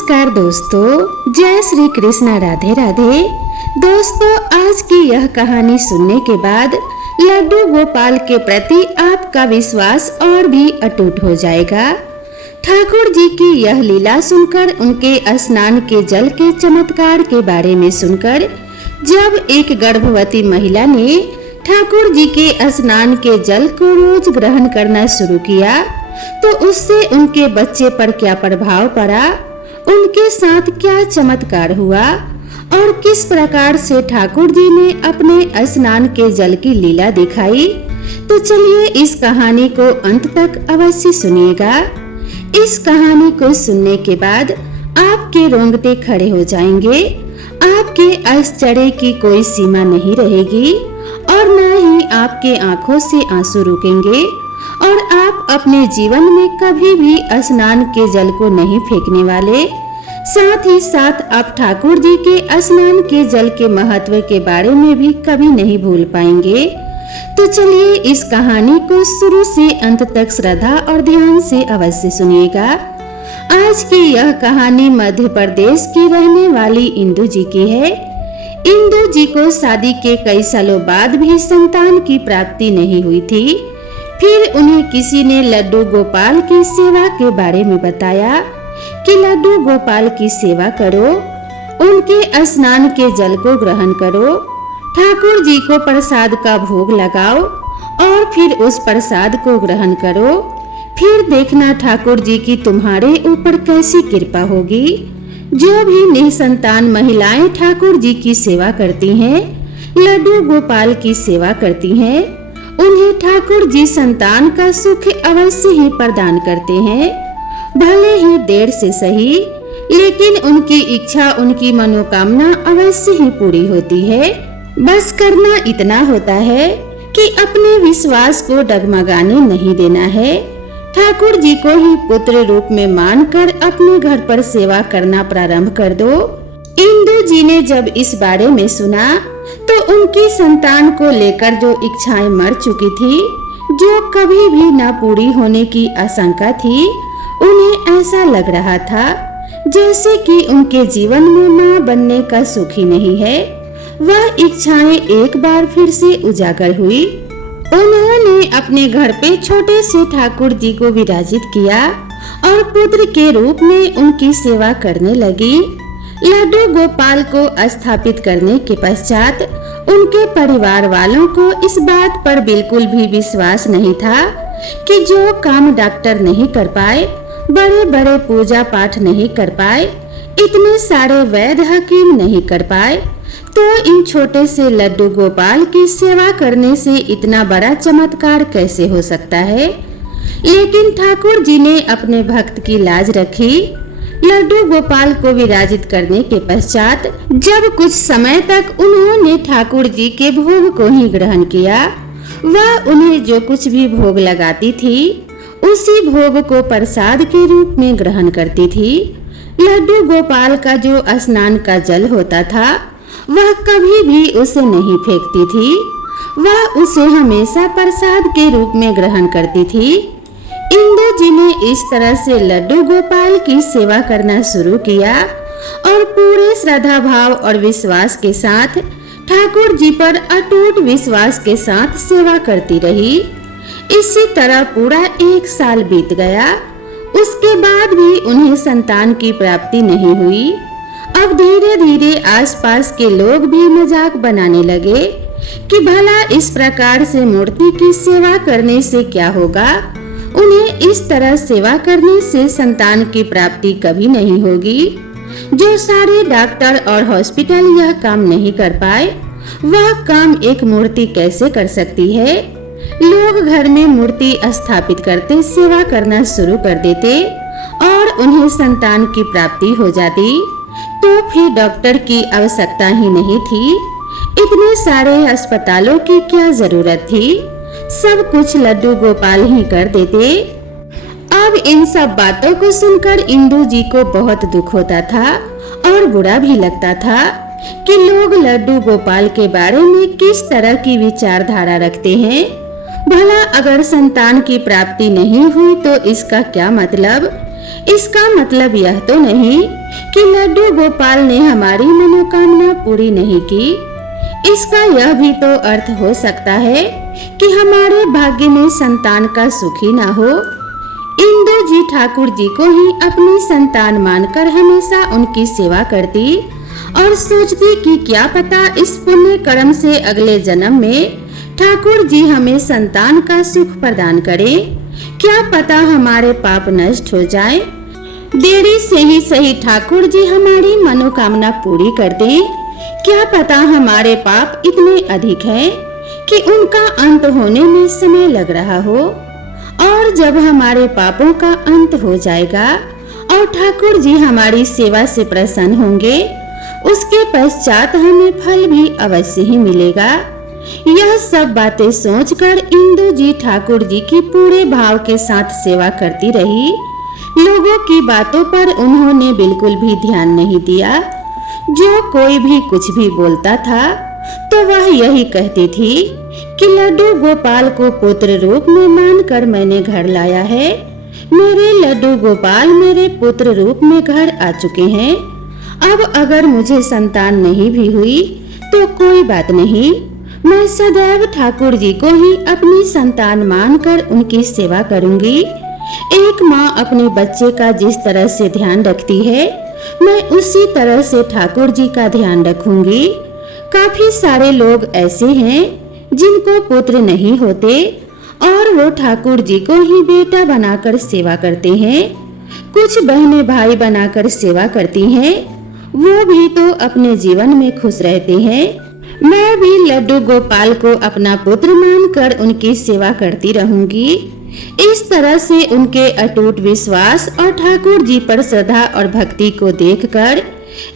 नमस्कार दोस्तों, जय श्री कृष्णा, राधे राधे। दोस्तों, आज की यह कहानी सुनने के बाद लड्डू गोपाल के प्रति आपका विश्वास और भी अटूट हो जाएगा। ठाकुर जी की यह लीला सुनकर, उनके स्नान के जल के चमत्कार के बारे में सुनकर, जब एक गर्भवती महिला ने ठाकुर जी के स्नान के जल को रोज ग्रहण करना शुरू किया तो उससे उनके बच्चे पर क्या प्रभाव पड़ा, उनके साथ क्या चमत्कार हुआ और किस प्रकार से ठाकुर जी ने अपने स्नान के जल की लीला दिखाई, तो चलिए इस कहानी को अंत तक अवश्य सुनिएगा। इस कहानी को सुनने के बाद आपके रोंगटे खड़े हो जाएंगे, आपके आश्चर्य की कोई सीमा नहीं रहेगी और न ही आपके आंखों से आंसू रुकेंगे और आप अपने जीवन में कभी भी स्नान के जल को नहीं फेंकने वाले। साथ ही साथ आप ठाकुर जी के स्नान के जल के महत्व के बारे में भी कभी नहीं भूल पाएंगे। तो चलिए इस कहानी को शुरू से अंत तक श्रद्धा और ध्यान से अवश्य सुनिएगा। आज की यह कहानी मध्य प्रदेश की रहने वाली इंदु जी की है। इंदु जी को शादी के कई सालों बाद भी संतान की प्राप्ति नहीं हुई थी। फिर उन्हें किसी ने लड्डू गोपाल की सेवा के बारे में बताया कि लड्डू गोपाल की सेवा करो, उनके स्नान के जल को ग्रहण करो, ठाकुर जी को प्रसाद का भोग लगाओ और फिर उस प्रसाद को ग्रहण करो। फिर देखना ठाकुर जी की तुम्हारे ऊपर कैसी कृपा होगी। जो भी निसंतान महिलाएं ठाकुर जी की सेवा करती हैं, लड्डू गोपाल की सेवा करती हैं, उन्हें ठाकुर जी संतान का सुख अवश्य ही प्रदान करते हैं। भले ही देर से सही, लेकिन उनकी इच्छा, उनकी मनोकामना अवश्य ही पूरी होती है। बस करना इतना होता है कि अपने विश्वास को डगमगाने नहीं देना है। ठाकुर जी को ही पुत्र रूप में मानकर अपने घर पर सेवा करना प्रारंभ कर दो। इंदु जी ने जब इस बारे में सुना तो उनकी संतान को लेकर जो इच्छाएं मर चुकी थी, जो कभी भी न पूरी होने की आशंका थी, उन्हें ऐसा लग रहा था जैसे कि उनके जीवन में मां बनने का सुख ही नहीं है। वह इच्छाएं एक बार फिर से उजागर हुई। उन्होंने अपने घर पे छोटे से ठाकुर जी को विराजित किया और पुत्र के रूप में उनकी सेवा करने लगी। लड्डू गोपाल को स्थापित करने के पश्चात उनके परिवार वालों को इस बात पर बिल्कुल भी विश्वास नहीं था कि जो काम डॉक्टर नहीं कर पाए, बड़े बड़े पूजा पाठ नहीं कर पाए, इतने सारे वैद्य हकीम नहीं कर पाए, तो इन छोटे से लड्डू गोपाल की सेवा करने से इतना बड़ा चमत्कार कैसे हो सकता है। लेकिन ठाकुर जी ने अपने भक्त की लाज रखी। लड्डू गोपाल को विराजित करने के पश्चात जब कुछ समय तक उन्होंने ठाकुर जी के भोग को ही ग्रहण किया, वह उन्हें जो कुछ भी भोग लगाती थी उसी भोग को प्रसाद के रूप में ग्रहण करती थी। लड्डू गोपाल का जो स्नान का जल होता था, वह कभी भी उसे नहीं फेंकती थी, वह उसे हमेशा प्रसाद के रूप में ग्रहण करती थी। इंदु जी ने इस तरह से लड्डू गोपाल की सेवा करना शुरू किया और पूरे श्रद्धा भाव और विश्वास के साथ ठाकुर जी पर अटूट विश्वास के साथ सेवा करती रही। इसी तरह पूरा 1 साल बीत गया। उसके बाद भी उन्हें संतान की प्राप्ति नहीं हुई। अब धीरे धीरे आसपास के लोग भी मजाक बनाने लगे कि भला इस प्रकार से मूर्ति की सेवा करने से क्या होगा, उन्हें इस तरह सेवा करने से संतान की प्राप्ति कभी नहीं होगी। जो सारे डॉक्टर और हॉस्पिटल यह काम नहीं कर पाए, वह काम एक मूर्ति कैसे कर सकती है। लोग घर में मूर्ति स्थापित करते, सेवा करना शुरू कर देते और उन्हें संतान की प्राप्ति हो जाती, तो फिर डॉक्टर की आवश्यकता ही नहीं थी। इतने सारे अस्पतालों की क्या जरूरत थी, सब कुछ लड्डू गोपाल ही कर देते। अब इन सब बातों को सुनकर इंदु जी को बहुत दुख होता था और बुरा भी लगता था कि लोग लड्डू गोपाल के बारे में किस तरह की विचारधारा रखते हैं। भला अगर संतान की प्राप्ति नहीं हुई तो इसका क्या मतलब। इसका मतलब यह तो नहीं कि लड्डू गोपाल ने हमारी मनोकामना पूरी नहीं की। इसका यह भी तो अर्थ हो सकता है कि हमारे भाग्य में संतान का सुख ही ना हो। इंदु जी ठाकुर जी को ही अपनी संतान मानकर हमेशा उनकी सेवा करती और सोचती कि क्या पता इस पुण्य कर्म से अगले जन्म में ठाकुर जी हमें संतान का सुख प्रदान करें। क्या पता हमारे पाप नष्ट हो जाए, देरी से ही सही ठाकुर जी हमारी मनोकामना पूरी कर दें। क्या पता हमारे पाप इतने अधिक हैं कि उनका अंत होने में समय लग रहा हो, और जब हमारे पापों का अंत हो जाएगा और ठाकुर जी हमारी सेवा से प्रसन्न होंगे, उसके पश्चात हमें फल भी अवश्य ही मिलेगा। यह सब बातें सोचकर इंदु जी ठाकुर जी की पूरे भाव के साथ सेवा करती रही। लोगों की बातों पर उन्होंने बिल्कुल भी ध्यान नहीं दिया। जो कोई भी कुछ भी बोलता था तो वह यही कहती थी कि लड्डू गोपाल को पुत्र रूप में मानकर मैंने घर लाया है। मेरे लड्डू गोपाल मेरे पुत्र रूप में घर आ चुके हैं। अब अगर मुझे संतान नहीं भी हुई तो कोई बात नहीं, मैं सदैव ठाकुर जी को ही अपनी संतान मानकर उनकी सेवा करूंगी। एक माँ अपने बच्चे का जिस तरह से ध्यान रखती है, मैं उसी तरह से ठाकुर जी का ध्यान रखूंगी। काफी सारे लोग ऐसे हैं जिनको पुत्र नहीं होते और वो ठाकुर जी को ही बेटा बनाकर सेवा करते हैं। कुछ बहनें भाई बनाकर सेवा करती हैं, वो भी तो अपने जीवन में खुश रहते हैं। मैं भी लड्डू गोपाल को अपना पुत्र मानकर उनकी सेवा करती रहूंगी। इस तरह से उनके अटूट विश्वास और ठाकुर जी पर श्रद्धा और भक्ति को देखकर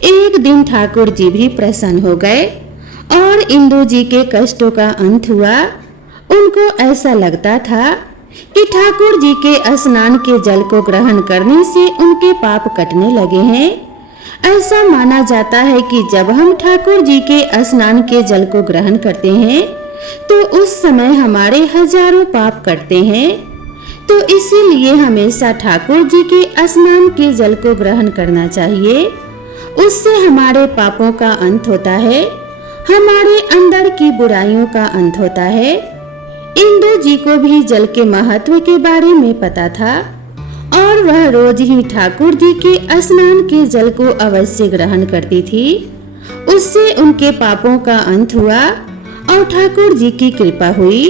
एक दिन ठाकुर जी भी प्रसन्न हो गए और इंदु जी के कष्टों का अंत हुआ। उनको ऐसा लगता था कि ठाकुर जी के स्नान के जल को ग्रहण करने से उनके पाप कटने लगे हैं। ऐसा माना जाता है कि जब हम ठाकुर जी के स्नान के जल को ग्रहण करते हैं तो उस समय हमारे हजारों पाप कटते हैं। तो इसीलिए हमेशा ठाकुर जी के स्नान के जल को ग्रहण करना चाहिए। उससे हमारे पापों का अंत होता है, हमारे अंदर की बुराइयों का अंत होता है। इंदु जी को भी जल के महत्व के बारे में पता था और वह रोज ही ठाकुर जी के स्नान के जल को अवश्य ग्रहण करती थी। उससे उनके पापों का अंत हुआ और ठाकुर जी की कृपा हुई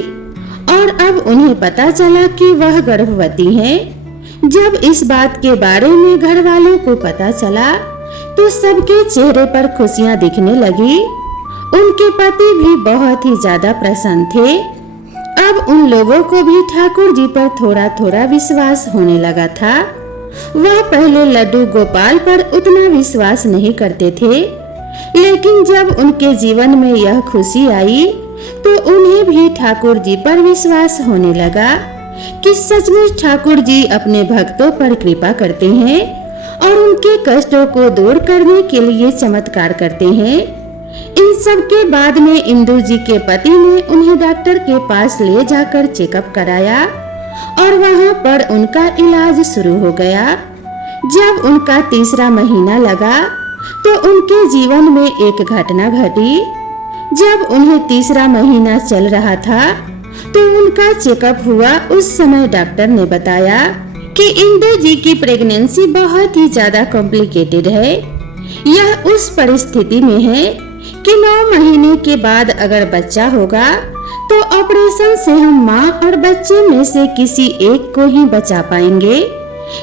और अब उन्हें पता चला कि वह गर्भवती हैं। जब इस बात के बारे में घर वालों को पता चला तो सबके चेहरे पर खुशियां दिखने लगी। उनके पति भी बहुत ही ज्यादा प्रसन्न थे। अब उन लोगों को भी ठाकुर जी पर थोड़ा थोड़ा विश्वास होने लगा था। वह पहले लड्डू गोपाल पर उतना विश्वास नहीं करते थे, लेकिन जब उनके जीवन में यह खुशी आई तो उन्हें भी ठाकुर जी पर विश्वास होने लगा कि सचमुच ठाकुर जी अपने भक्तों पर कृपा करते हैं और उनके कष्टों को दूर करने के लिए चमत्कार करते हैं। इन सब के बाद में इंदु जी के पति ने उन्हें डॉक्टर के पास ले जाकर चेकअप कराया और वहां पर उनका इलाज शुरू हो गया। जब उनका तीसरा महीना लगा तो उनके जीवन में एक घटना घटी। जब उन्हें तीसरा महीना चल रहा था तो उनका चेकअप हुआ। उस समय डॉक्टर ने बताया कि इंदु जी की प्रेगनेंसी बहुत ही ज्यादा कॉम्प्लिकेटेड है। यह उस परिस्थिति में है कि 9 महीने के बाद अगर बच्चा होगा तो ऑपरेशन से हम माँ और बच्चे में से किसी एक को ही बचा पाएंगे,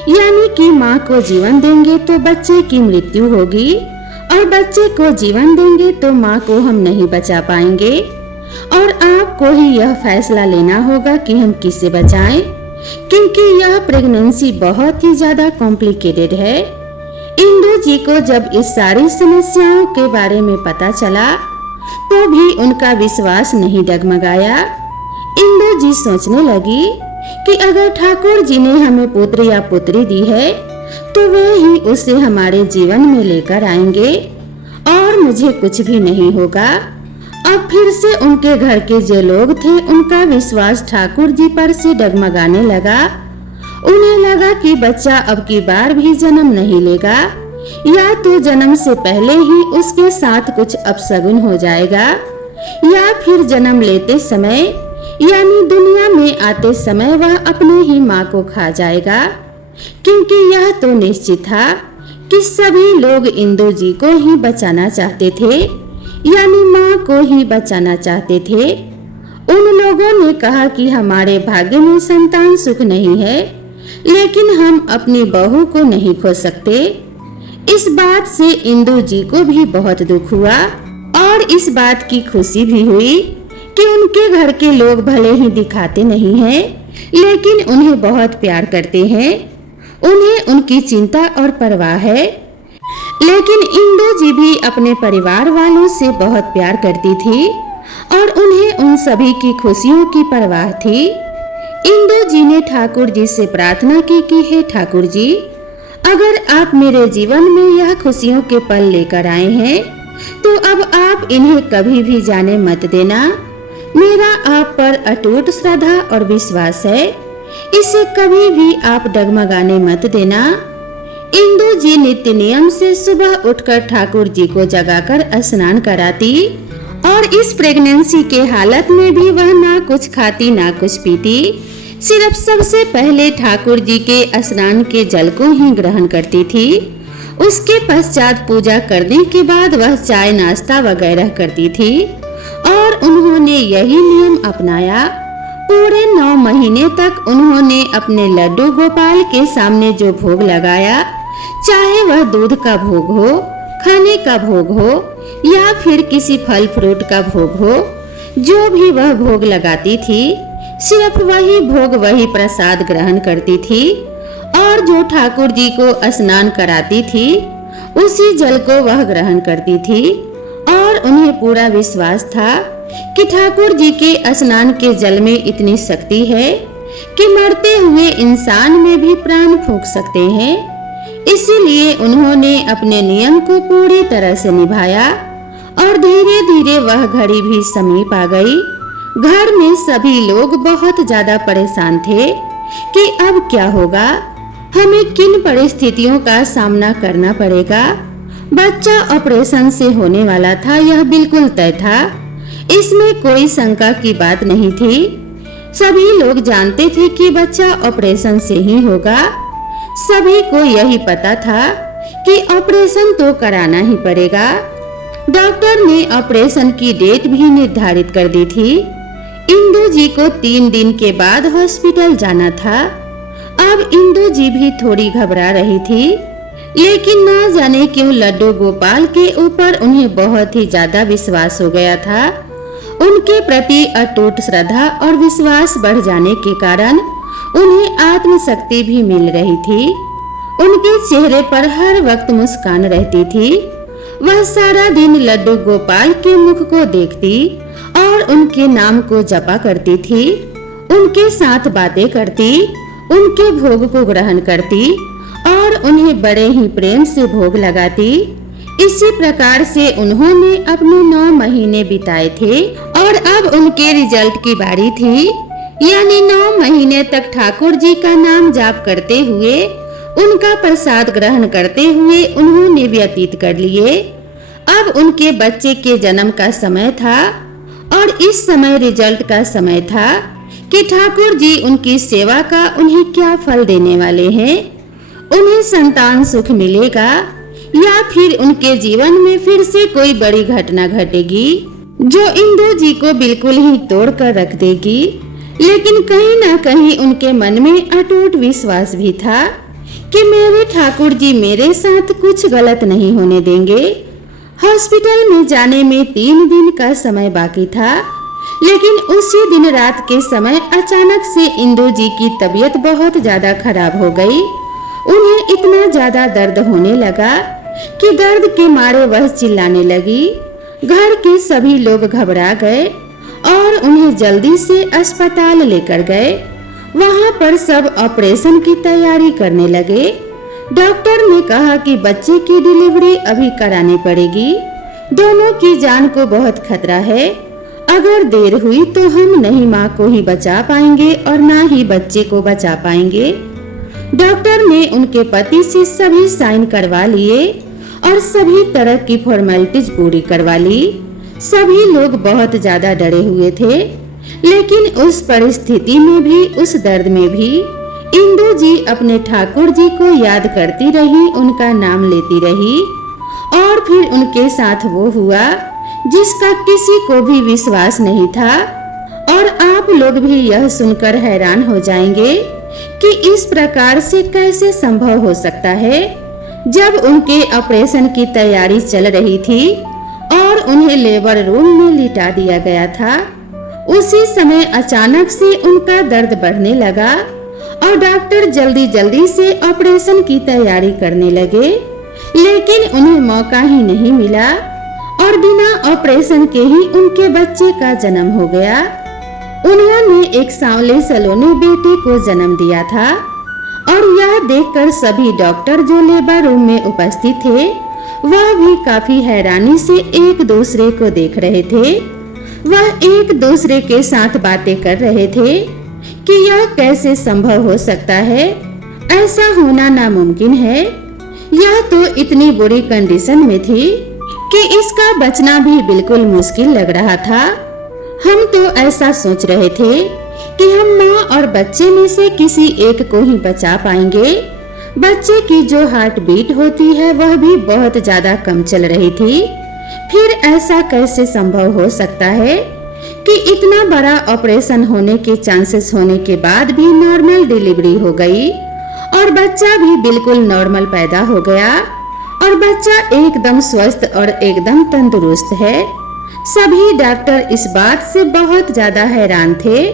यानी कि माँ को जीवन देंगे तो बच्चे की मृत्यु होगी और बच्चे को जीवन देंगे तो माँ को हम नहीं बचा पाएंगे। और आपको ही यह फैसला लेना होगा कि हम किसे बचाएं, क्योंकि यह प्रेगनेंसी बहुत ही ज्यादा कॉम्प्लिकेटेड है। इंदु जी को जब इस सारी समस्याओं के बारे में पता चला तो भी उनका विश्वास नहीं डगमगाया। इंदु जी सोचने लगी कि अगर ठाकुर जी ने हमें पुत्र या पुत्री दी है तो वे ही उसे हमारे जीवन में लेकर आएंगे और मुझे कुछ भी नहीं होगा। अब फिर से उनके घर के जो लोग थे उनका विश्वास ठाकुर जी पर से डगमगाने लगा। उन्हें लगा कि बच्चा अब की बार भी जन्म नहीं लेगा, या तो जन्म से पहले ही उसके साथ कुछ अपशगुन हो जाएगा, या फिर जन्म लेते समय यानी दुनिया में आते समय वह अपने ही माँ को खा जाएगा, क्योंकि यह तो निश्चित था कि सभी लोग इंदु जी को ही बचाना चाहते थे, यानी माँ को ही बचाना चाहते थे। उन लोगों ने कहा कि हमारे भाग्य में संतान सुख नहीं है, लेकिन हम अपनी बहू को नहीं खो सकते। इस बात से इंदु जी को भी बहुत दुख हुआ और इस बात की खुशी भी हुई कि उनके घर के लोग भले ही दिखाते नहीं हैं, लेकिन उन्हें बहुत प्यार करते हैं। उन्हें उनकी चिंता और परवाह है। लेकिन इंदु जी भी अपने परिवार वालों से बहुत प्यार करती थी और उन्हें उन सभी की खुशियों की परवाह थी। इंदु जी ने ठाकुर जी से प्रार्थना की कि हे ठाकुर जी, अगर आप मेरे जीवन में यह खुशियों के पल लेकर आए हैं तो अब आप इन्हें कभी भी जाने मत देना। मेरा आप पर अटूट श्रद्धा और विश्वास है, इसे कभी भी आप डगमगाने मत देना। इंदु जी नित्य नियम से सुबह उठकर ठाकुर जी को जगाकर स्नान कराती और इस प्रेगनेंसी के हालत में भी वह ना कुछ खाती ना कुछ पीती, सिर्फ सबसे पहले ठाकुर जी के स्नान के जल को ही ग्रहण करती थी। उसके पश्चात पूजा करने के बाद वह चाय नाश्ता वगैरह करती थी और उन्होंने यही नियम अपनाया। पूरे 9 महीने तक उन्होंने अपने लड्डू गोपाल के सामने जो भोग लगाया, चाहे वह दूध का भोग हो, खाने का भोग हो या फिर किसी फल फ्रूट का भोग हो, जो भी वह भोग लगाती थी सिर्फ वही भोग वही प्रसाद ग्रहण करती थी और जो ठाकुर जी को स्नान कराती थी उसी जल को वह ग्रहण करती थी। और उन्हें पूरा विश्वास था कि ठाकुर जी के स्नान के जल में इतनी शक्ति है कि मरते हुए इंसान में भी प्राण फूंक सकते हैं। इसीलिए उन्होंने अपने नियम को पूरी तरह से निभाया और धीरे धीरे वह घड़ी भी समीप आ गई। घर में सभी लोग बहुत ज्यादा परेशान थे कि अब क्या होगा, हमें किन परिस्थितियों का सामना करना पड़ेगा। बच्चा ऑपरेशन से होने वाला था, यह बिल्कुल तय था, इसमें कोई शंका की बात नहीं थी। सभी लोग जानते थे कि बच्चा ऑपरेशन से ही होगा। सभी को यही पता था कि ऑपरेशन तो कराना ही पड़ेगा। डॉक्टर ने ऑपरेशन की डेट भी निर्धारित कर दी थी। इंदु जी को 3 दिन के बाद हॉस्पिटल जाना था। अब इंदु जी भी थोड़ी घबरा रही थी, लेकिन ना जाने क्यों लड्डू गोपाल के ऊपर उन्हें बहुत ही ज्यादा विश्वास हो गया था। उनके प्रति अटूट श्रद्धा और विश्वास बढ़ जाने के कारण उन्हें आत्मशक्ति भी मिल रही थी। उनके चेहरे पर हर वक्त मुस्कान रहती थी। वह सारा दिन लड्डू गोपाल के मुख को देखती और उनके नाम को जपा करती थी, उनके साथ बातें करती, उनके भोग को ग्रहण करती और उन्हें बड़े ही प्रेम से भोग लगाती। इसी प्रकार से उन्होंने अपने 9 महीने बिताए थे और अब उनके रिजल्ट की बारी थी, यानी 9 महीने तक ठाकुर जी का नाम जाप करते हुए, उनका प्रसाद ग्रहण करते हुए उन्होंने व्यतीत कर लिए। अब उनके बच्चे के जन्म का समय था और इस समय रिजल्ट का समय था कि ठाकुर जी उनकी सेवा का उन्हें क्या फल देने वाले हैं। उन्हें संतान सुख मिलेगा या फिर उनके जीवन में फिर से कोई बड़ी घटना घटेगी जो इंदु जी को बिल्कुल ही तोड़ कर रख देगी। लेकिन कहीं ना कहीं उनके मन में अटूट विश्वास भी था कि मेरे ठाकुर जी मेरे साथ कुछ गलत नहीं होने देंगे। हॉस्पिटल में जाने में 3 दिन का समय बाकी था, लेकिन उसी दिन रात के समय अचानक से इंदु जी की तबीयत बहुत ज्यादा खराब हो गई। उन्हें इतना ज्यादा दर्द होने लगा कि दर्द के मारे वह चिल्लाने लगी। घर के सभी लोग घबरा गए और उन्हें जल्दी से अस्पताल लेकर गए। वहां पर सब ऑपरेशन की तैयारी करने लगे। डॉक्टर ने कहा कि बच्चे की डिलीवरी अभी करानी पड़ेगी, दोनों की जान को बहुत खतरा है। अगर देर हुई तो हम नहीं माँ को ही बचा पाएंगे और ना ही बच्चे को बचा पाएंगे। डॉक्टर ने उनके पति से सभी साइन करवा लिए और सभी तरह की फॉर्मेलिटीज पूरी करवा ली। सभी लोग बहुत ज्यादा डरे हुए थे, लेकिन उस परिस्थिति में भी, उस दर्द में भी इंदु जी अपने ठाकुर जी को याद करती रही, उनका नाम लेती रही। और फिर उनके साथ वो हुआ जिसका किसी को भी विश्वास नहीं था। और आप लोग भी यह सुनकर हैरान हो जाएंगे कि इस प्रकार से कैसे संभव हो सकता है। जब उनके ऑपरेशन की तैयारी चल रही थी और उन्हें लेबर रूम में लिटा दिया गया था, उसी समय अचानक से उनका दर्द बढ़ने लगा और डॉक्टर जल्दी जल्दी से ऑपरेशन की तैयारी करने लगे, लेकिन उन्हें मौका ही नहीं मिला और बिना ऑपरेशन के ही उनके बच्चे का जन्म हो गया। उन्होंने एक सांवले सलोने बेटे को जन्म दिया था और यह देखकर सभी डॉक्टर जो लेबर रूम में उपस्थित थे वह भी काफी हैरानी से एक दूसरे को देख रहे थे। वह एक दूसरे के साथ बातें कर रहे थे कि यह कैसे संभव हो सकता है, ऐसा होना नामुमकिन है। यह तो इतनी बुरी कंडीशन में थी कि इसका बचना भी बिल्कुल मुश्किल लग रहा था। हम तो ऐसा सोच रहे थे कि हम माँ और बच्चे में से किसी एक को ही बचा पाएंगे। बच्चे की जो हार्ट बीट होती है वह भी बहुत ज्यादा कम चल रही थी। फिर ऐसा कैसे संभव हो सकता है कि इतना बड़ा ऑपरेशन होने के चांसेस होने के बाद भी नॉर्मल डिलीवरी हो गई और बच्चा भी बिल्कुल नॉर्मल पैदा हो गया और बच्चा एकदम स्वस्थ और एकदम तंदुरुस्त है। सभी डॉक्टर इस बात से बहुत ज्यादा हैरान थे।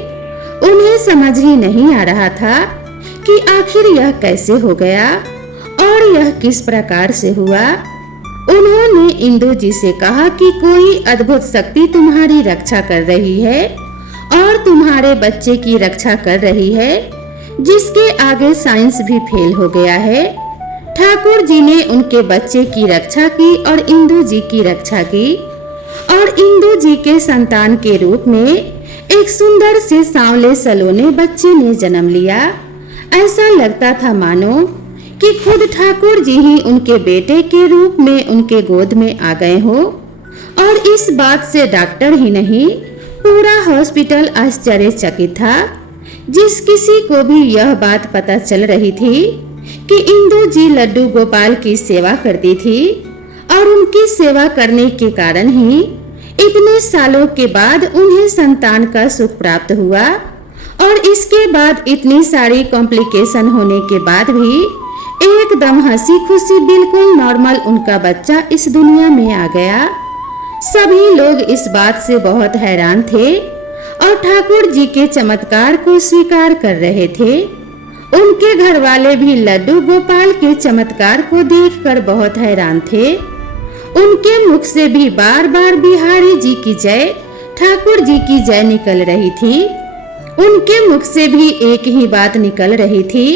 उन्हें समझ ही नहीं आ रहा था कि आखिर यह कैसे हो गया और यह किस प्रकार से हुआ। उन्होंने इंदु जी से कहा कि कोई अद्भुत शक्ति तुम्हारी रक्षा कर रही है और तुम्हारे बच्चे की रक्षा कर रही है, जिसके आगे साइंस भी फेल हो गया है। ठाकुर जी ने उनके बच्चे की रक्षा की और इंदु जी की रक्षा की और इंदु जी के संतान के रूप में एक सुंदर से सांवले सलोने बच्चे ने जन्म लिया। ऐसा लगता था मानो कि खुद ठाकुर जी ही उनके बेटे के रूप में उनके गोद में आ गए हो। और इस बात से डॉक्टर ही नहीं, पूरा हॉस्पिटल आश्चर्यचकित था। जिस किसी को भी यह बात पता चल रही थी कि इंदु जी लड्डू गोपाल की सेवा करती थी और उनकी सेवा करने के कारण ही इतने सालों के बाद उन्हें संतान का सुख प्राप्त हुआ और इसके बाद इतनी सारी कॉम्प्लिकेशन होने के बाद भी एकदम हंसी खुशी बिल्कुल नॉर्मल उनका बच्चा इस दुनिया में आ गया। सभी लोग इस बात से बहुत हैरान थे और ठाकुर जी के चमत्कार को स्वीकार कर रहे थे। उनके घर वाले भी लड्डू गोपाल के चमत्कार को देखकर बहुत हैरान थे। उनके मुख से भी बार बार बिहारी जी की जय, ठाकुर जी की जय निकल रही थी। उनके मुख से भी एक ही बात निकल रही थी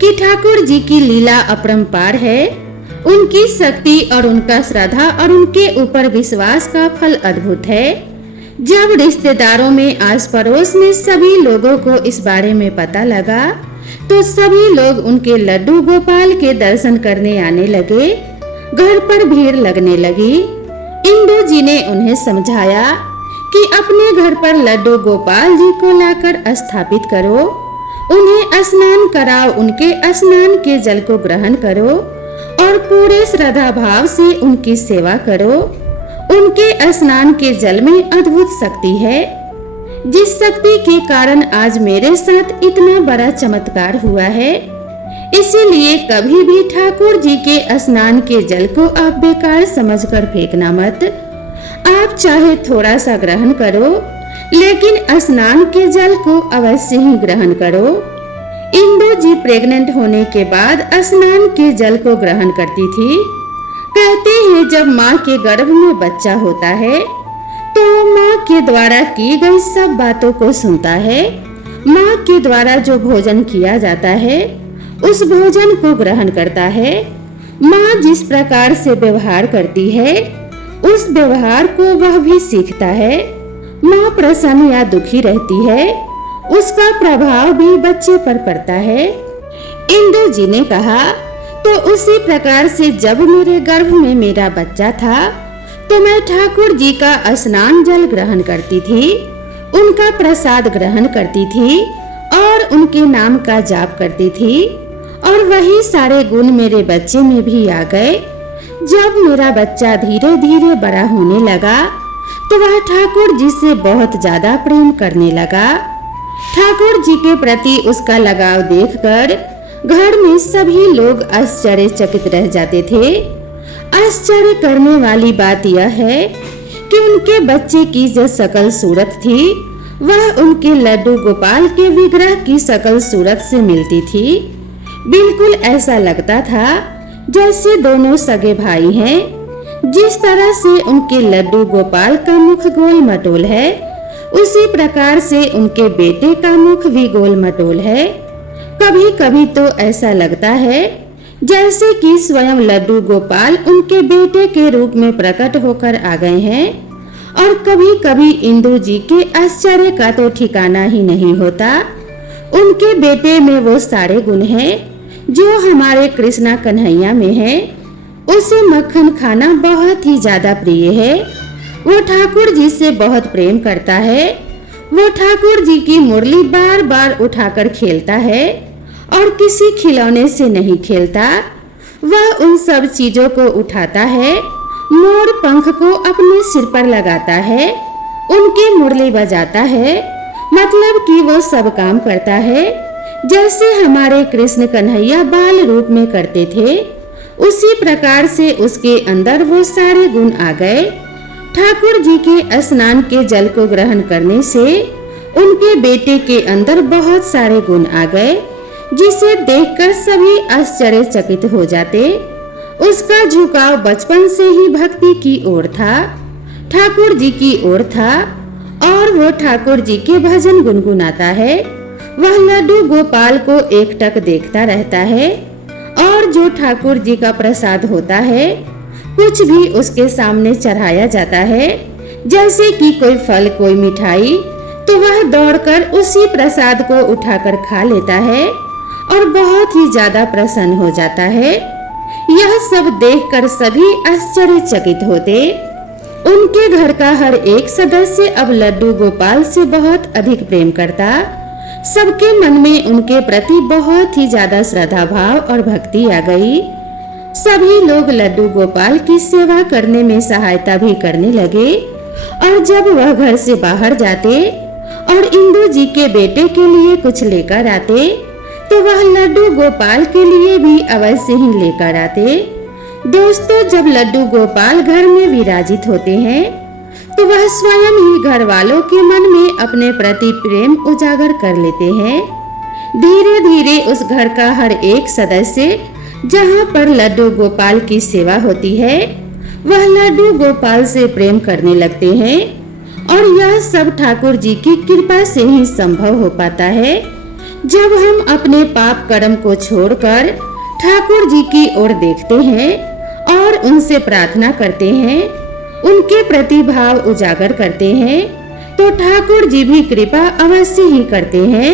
कि ठाकुर जी की लीला अपरंपार है। उनकी शक्ति और उनका श्रद्धा और उनके ऊपर विश्वास का फल अद्भुत है। जब रिश्तेदारों में, आस पड़ोस में सभी लोगों को इस बारे में पता लगा तो सभी लोग उनके लड्डू गोपाल के दर्शन करने आने लगे। घर पर भीड़ लगने लगी। इंदु जी ने उन्हें समझाया कि अपने घर पर लड्डू गोपाल जी को लाकर स्थापित करो, उन्हें स्नान कराओ, उनके स्नान के जल को ग्रहण करो और पूरे श्रद्धा भाव से उनकी सेवा करो। उनके स्नान के जल में अद्भुत शक्ति है, जिस शक्ति के कारण आज मेरे साथ इतना बड़ा चमत्कार हुआ है। इसीलिए कभी भी ठाकुर जी के स्नान के जल को आप बेकार समझकर फेंकना मत। आप चाहे थोड़ा सा ग्रहण करो, लेकिन स्नान के जल को अवश्य ही ग्रहण करो। इंदु जी प्रेग्नेंट होने के बाद स्नान के जल को ग्रहण करती थी। कहते हैं जब माँ के गर्भ में बच्चा होता है तो माँ के द्वारा की गई सब बातों को सुनता है। माँ के द्वारा जो भोजन किया जाता है उस भोजन को ग्रहण करता है। माँ जिस प्रकार से व्यवहार करती है उस व्यवहार को वह भी सीखता है। माँ प्रसन्न या दुखी रहती है उसका प्रभाव भी बच्चे पर पड़ता है। इंदु जी ने कहा, तो उसी प्रकार से जब मेरे गर्भ में मेरा बच्चा था तो मैं ठाकुर जी का स्नान जल ग्रहण करती थी, उनका प्रसाद ग्रहण करती थी और उनके नाम का जाप करती थी, और वही सारे गुण मेरे बच्चे में भी आ गए। जब मेरा बच्चा धीरे धीरे बड़ा होने लगा तो वह ठाकुर जी से बहुत ज्यादा प्रेम करने लगा। ठाकुर जी के प्रति उसका लगाव देखकर घर में सभी लोग आश्चर्यचकित रह जाते थे। आश्चर्य करने वाली बात यह है कि उनके बच्चे की जो सकल सूरत थी वह उनके लड्डू गोपाल के विग्रह की सकल सूरत से मिलती थी। बिल्कुल ऐसा लगता था जैसे दोनों सगे भाई हैं। जिस तरह से उनके लड्डू गोपाल का मुख गोल मटोल है, उसी प्रकार से उनके बेटे का मुख भी गोल मटोल है। कभी कभी तो ऐसा लगता है जैसे कि स्वयं लड्डू गोपाल उनके बेटे के रूप में प्रकट होकर आ गए हैं। और कभी कभी इंदु जी के आश्चर्य का तो ठिकाना ही नहीं होता। उनके बेटे में वो सारे गुण हैं जो हमारे कृष्णा कन्हैया में है। उसे मक्खन खाना बहुत ही ज्यादा प्रिय है। वो ठाकुर जी से बहुत प्रेम करता है। वो ठाकुर जी की मुरली बार बार उठाकर खेलता है और किसी खिलौने से नहीं खेलता। वह उन सब चीजों को उठाता है, मोर पंख को अपने सिर पर लगाता है, उनकी मुरली बजाता है, मतलब कि वो सब काम करता है जैसे हमारे कृष्ण कन्हैया बाल रूप में करते थे। उसी प्रकार से उसके अंदर वो सारे गुण आ गए। ठाकुर जी के स्नान के जल को ग्रहण करने से उनके बेटे के अंदर बहुत सारे गुण आ गए, जिसे देखकर सभी आश्चर्यचकित हो जाते। उसका झुकाव बचपन से ही भक्ति की ओर था, ठाकुर जी की ओर था, और वो ठाकुर जी के भजन गुनगुनाता है। वह लड्डू गोपाल को एकटक देखता रहता है, और जो ठाकुर जी का प्रसाद होता है, कुछ भी उसके सामने चढ़ाया जाता है, जैसे कि कोई फल, कोई मिठाई, तो वह दौड़कर उसी प्रसाद को उठाकर खा लेता है और बहुत ही ज्यादा प्रसन्न हो जाता है। यह सब देखकर सभी आश्चर्यचकित होते। उनके घर का हर एक सदस्य अब लड्डू गोपाल से बहुत अधिक प्रेम करता। सबके मन में उनके प्रति बहुत ही ज्यादा श्रद्धा भाव और भक्ति आ गई। सभी लोग लड्डू गोपाल की सेवा करने में सहायता भी करने लगे, और जब वह घर से बाहर जाते और इंदु जी के बेटे के लिए कुछ लेकर आते तो वह लड्डू गोपाल के लिए भी अवश्य ही लेकर आते। दोस्तों, जब लड्डू गोपाल घर में विराजित होते हैं तो वह स्वयं ही घर वालों के मन में अपने प्रति प्रेम उजागर कर लेते हैं। धीरे धीरे उस घर का हर एक सदस्य, जहाँ पर लड्डू गोपाल की सेवा होती है, वह लड्डू गोपाल से प्रेम करने लगते हैं, और यह सब ठाकुर जी की कृपा से ही संभव हो पाता है। जब हम अपने पाप कर्म को छोड़कर ठाकुर जी की ओर देखते हैं और उनसे प्रार्थना करते हैं, उनके प्रति भाव उजागर करते हैं, तो ठाकुर जी भी कृपा अवश्य ही करते हैं।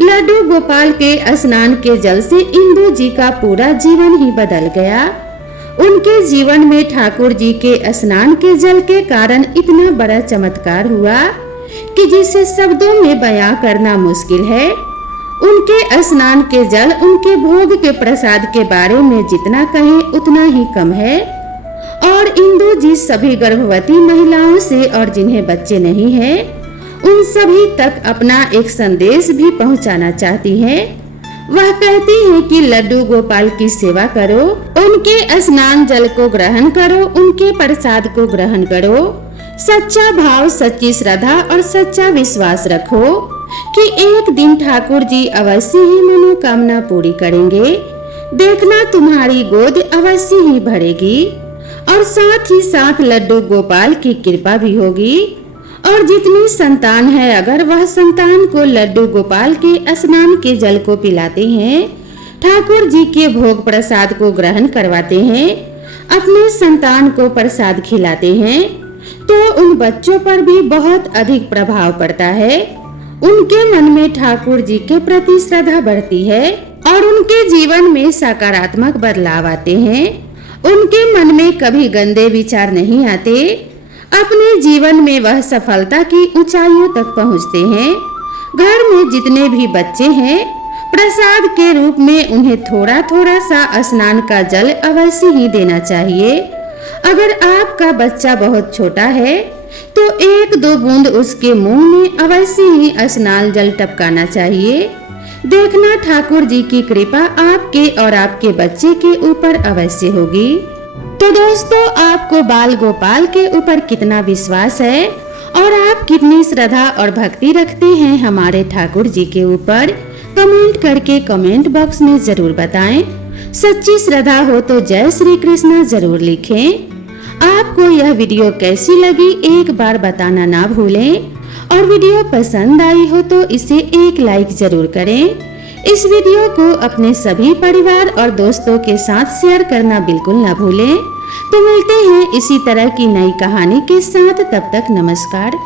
लड्डू गोपाल के स्नान के जल से इंदु जी का पूरा जीवन ही बदल गया। उनके जीवन में ठाकुर जी के स्नान के जल के कारण इतना बड़ा चमत्कार हुआ कि जिसे शब्दों में बयां करना मुश्किल है। उनके स्नान के जल, उनके भोग के प्रसाद के बारे में जितना कहें उतना ही कम है। और इंदु जी सभी गर्भवती महिलाओं से और जिन्हें बच्चे नहीं हैं, उन सभी तक अपना एक संदेश भी पहुंचाना चाहती हैं। वह कहती है कि लड्डू गोपाल की सेवा करो, उनके स्नान जल को ग्रहण करो, उनके प्रसाद को ग्रहण करो। सच्चा भाव, सच्ची श्रद्धा और सच्चा विश्वास रखो कि एक दिन ठाकुर जी अवश्य ही मनोकामना पूरी करेंगे। देखना, तुम्हारी गोद अवश्य ही भरेगी, और साथ ही साथ लड्डू गोपाल की कृपा भी होगी। और जितनी संतान है, अगर वह संतान को लड्डू गोपाल के स्नान के जल को पिलाते हैं, ठाकुर जी के भोग प्रसाद को ग्रहण करवाते हैं, अपने संतान को प्रसाद खिलाते हैं, तो उन बच्चों पर भी बहुत अधिक प्रभाव पड़ता है। उनके मन में ठाकुर जी के प्रति श्रद्धा बढ़ती है और उनके जीवन में सकारात्मक बदलाव आते हैं। उनके मन में कभी गंदे विचार नहीं आते। अपने जीवन में वह सफलता की ऊंचाइयों तक पहुंचते हैं। घर में जितने भी बच्चे हैं, प्रसाद के रूप में उन्हें थोड़ा थोड़ा सा स्नान का जल अवश्य ही देना चाहिए। अगर आपका बच्चा बहुत छोटा है तो 1-2 बूंद उसके मुंह में अवश्य ही स्नान जल टपकाना चाहिए। देखना ठाकुर जी की कृपा आपके और आपके बच्चे के ऊपर अवश्य होगी। तो दोस्तों, आपको बाल गोपाल के ऊपर कितना विश्वास है और आप कितनी श्रद्धा और भक्ति रखते हैं हमारे ठाकुर जी के ऊपर, कमेंट करके कमेंट बॉक्स में जरूर बताएं। सच्ची श्रद्धा हो तो जय श्री कृष्णा जरूर लिखें। आपको यह वीडियो कैसी लगी एक बार बताना ना भूलें और वीडियो पसंद आई हो तो इसे एक लाइक जरूर करें। इस वीडियो को अपने सभी परिवार और दोस्तों के साथ शेयर करना बिल्कुल ना भूलें। तो मिलते हैं इसी तरह की नई कहानी के साथ, तब तक नमस्कार।